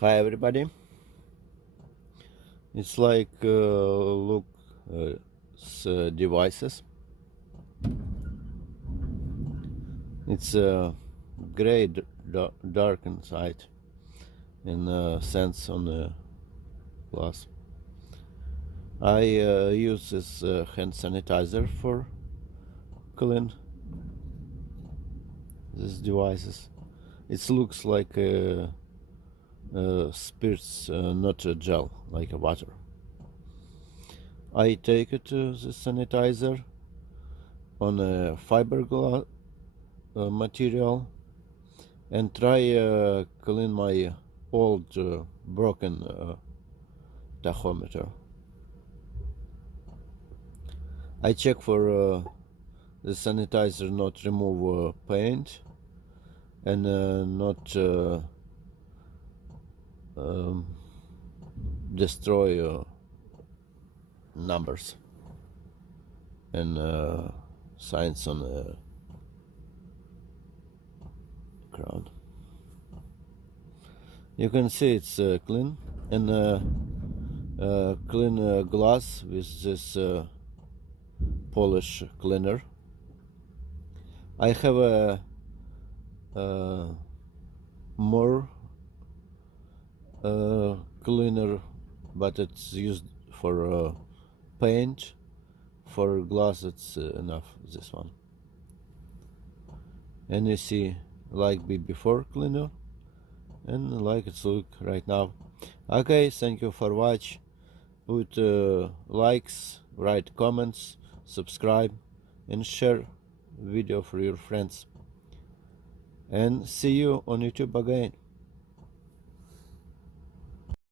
Hi everybody. It's like look devices. It's gray, dark inside, and sense on the glass. I use this hand sanitizer for clean these devices. It looks like spirits, not a gel, like a water. I take it the sanitizer on a fiberglass material and try clean my old broken tachometer. I check for the sanitizer not remove paint and not um, destroy numbers and signs on the ground. You can see it's clean and clean glass with this polish cleaner. I have a more cleaner, but it's used for paint. For glass, it's enough. This one, and you see, like before cleaner, and like it's look right now. Okay, thank you for watch. Put likes, write comments, subscribe, and share video for your friends. And see you on YouTube again.